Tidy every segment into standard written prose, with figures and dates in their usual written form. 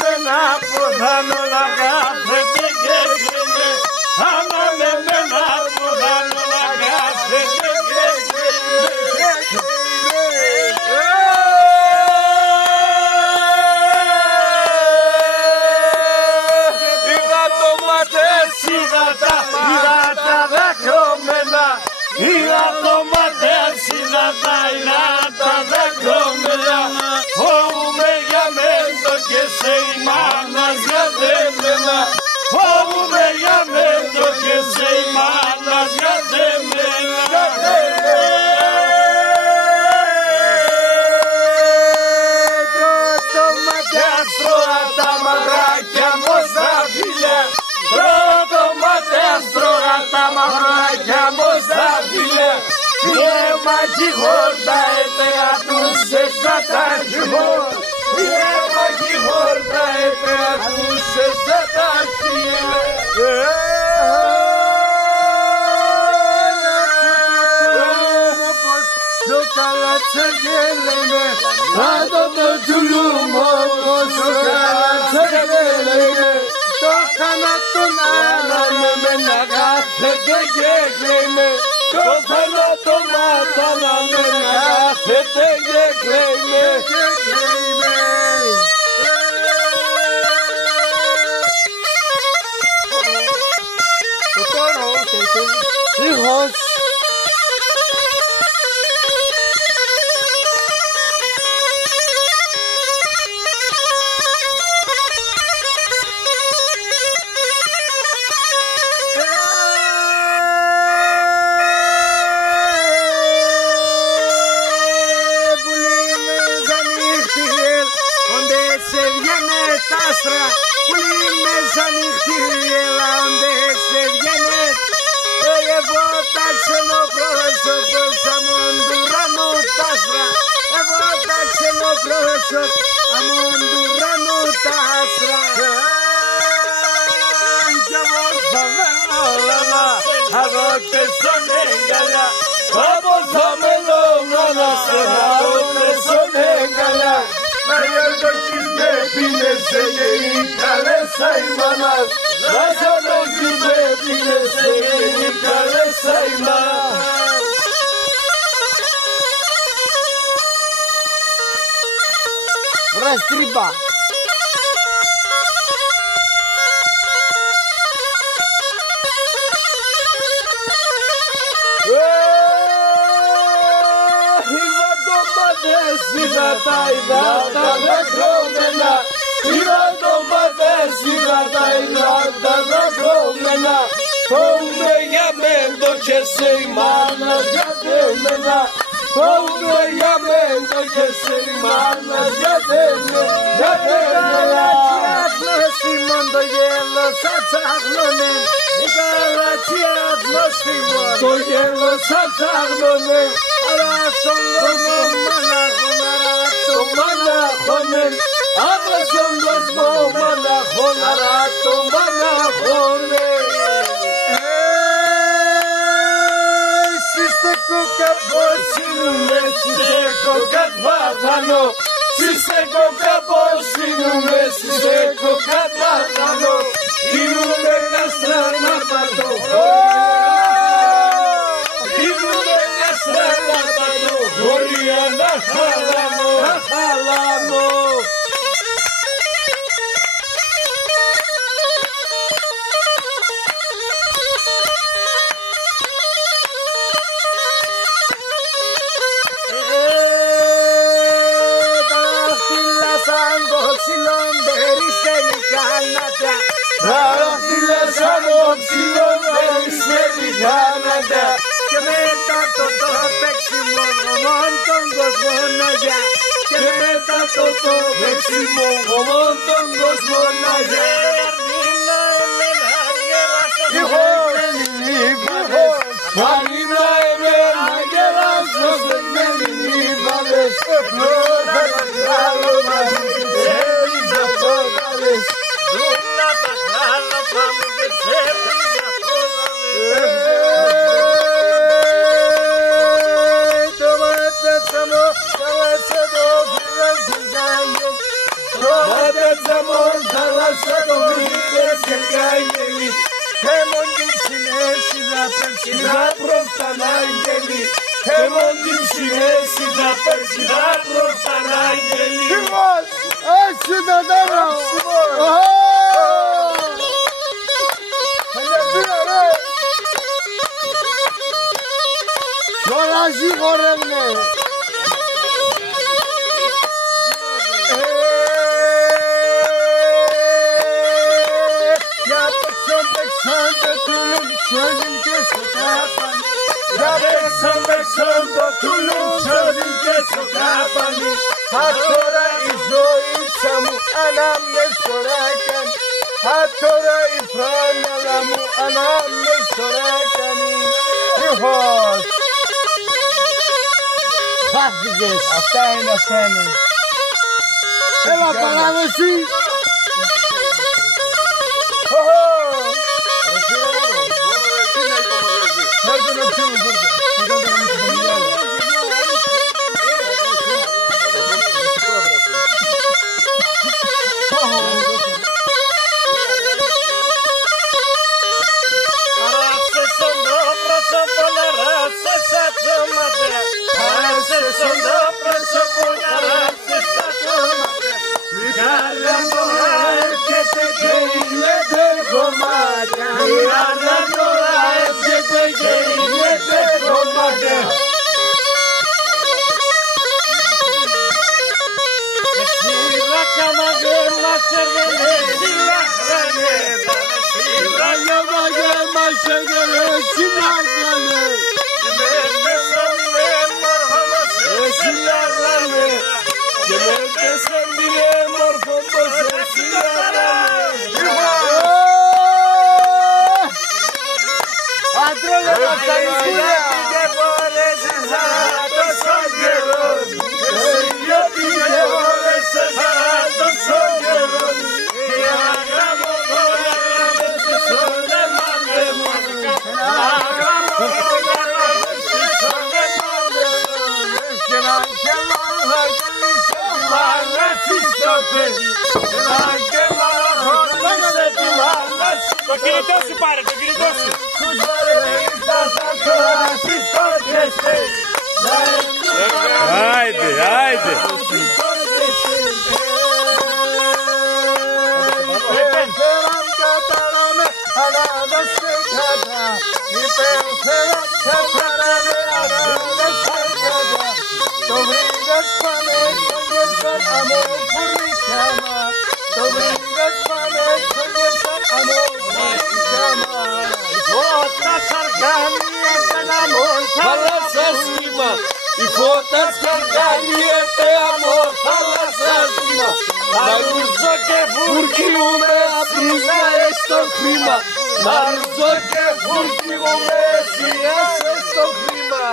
μένα που θάνω να κάθεται και κλείνε. Αναμεμένα που θάνω να κάθεται και κλείνε. Είδα το ματές, είδα τα δακρόμενα. Είδα το ματές, είδα τα δακρόμενα. Φοβούμαι για μέντο και σε η μάνας για δεμένα. Φοβούμαι για μέντο και σε η μάνας για δεμένα. Πρώτο ματές τρώγα τα μαυράκια μου στα φιλιά. Πρώτο ματές τρώγα τα μαυράκια μου στα φιλιά. Φίλεμα κι χόρτα έτερα τους εσατάρχημο. Φίλεμα κι χόρτα έτερα τους εσατάρχημο. Το καλατσαγέλεμε, κάτω το τσουλούμο, πως το καλατσαγέλεμε. Το χάνα τον άραμε με να κάθεται και κλαίμε. Το χάνα τον άραμε με να κάθεται και κλαίμε. Το κόρο, ήχος. Πουλί μέσα νυχτή ελάοντε σε βγαίνε. Εγώ τα ξενοπρόσωπο αμόν του ουρανού τα άστρα. Εγώ τα ξενοπρόσωπο αμόν του ουρανού τα άστρα. Κι εγώ θα μένω λάμα αγώτες στον εγκαλιά. Όπως θα μένω λάμα αγώτες στον εγκαλιά. Να το κοιτέ πίνεσαι και η καλέσα η μάνας. Να το κοιτέ πίνεσαι και η καλέσα η μάνας. Βρες τρύπα. Είδα τα δακρόμενα. Είδα το πατές, είδα τα δακρόμενα. Φοβούμαι για μέντο και σε η μάνας για δεμένα. Φοβούμαι για μέντο και σε η μάνας για δεμένα. Σήμον το γέλο σαν τσάγνωνε. Η καλατσία ατμόσφημον. Το γέλο σαν τσάγνωνε. Αλλά στον κόσμο το μαναχώνε. Αλλά στον κόσμο μαναχώνε. Το μαναχώνε. Σύστε κοκαπόσινουμε. Σύστε κοκαπάθανο. Σύστε κοκαπόσινουμε. Σύστε κοκαπάθανο. Γίνουμε καστρά να πατώ. Γίνουμε καστρά να πατώ. Χωρία να χαλάμω. Να χαλάμω. Σαν το ξυλόν περισταίνει κανάτια. Τα δάχτυλα σαν το ξυλόν περισταίνει κανάτια. Και μετά το παίξιμο γομών τον κόσμο ναζιά. Και μετά το παίξιμο γομών τον κόσμο ναζιά. Πανίνα εμένα γελάσος με λιβάδες. Πλώτα τα χάλω μαζί και έπιζα φώταλες. Δούλα τα χάλω πάμε και έπιζα φώταλες. Το μάτια μου, το μάτια μου, φίλες του γάγες. Το μάτια μου, Angeli, Hemondim Sinesi da Persida Prostanangeli, Hemondim Sinesi da Persida Prostanangeli. Kimos? Aşıda da var. Hadi bir ara. Şorajı koremle. Hatora izoicamu anam nesorakan, hatora ifranalamu anam nesorakani. Hijos. Fáciles. Hasta en la cena. Eva pagado sí. Το κινητό σου πάρε, το κινητό σου. Άιντε, άιντε. Η φώτα σκαργάνιεται αμόρ θάλασσάσιμα. Να ρουζώ και φουρκιούμε απλούσα στο χρήμα. Να ρουζώ και φουρκιούμε σιγάσε στο χρήμα.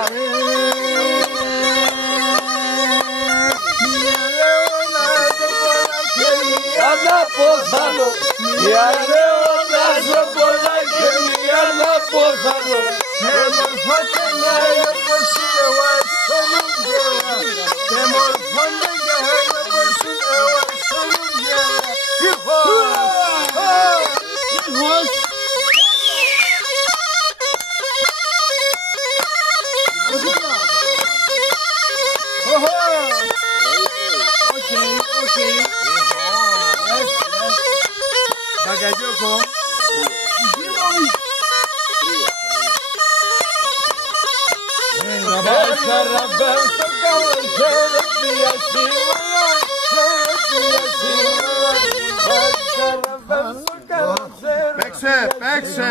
Αναποθάνω, μια λεωνάζω πολλά και μια αναποθάνω. Εμορφώτε μια όπως είναι ο ασσολούγερα και μορφώνται για ένα όπως είναι ο ασσολούγερα. Ήχος! Bagayoko. Παίξε, παίξε.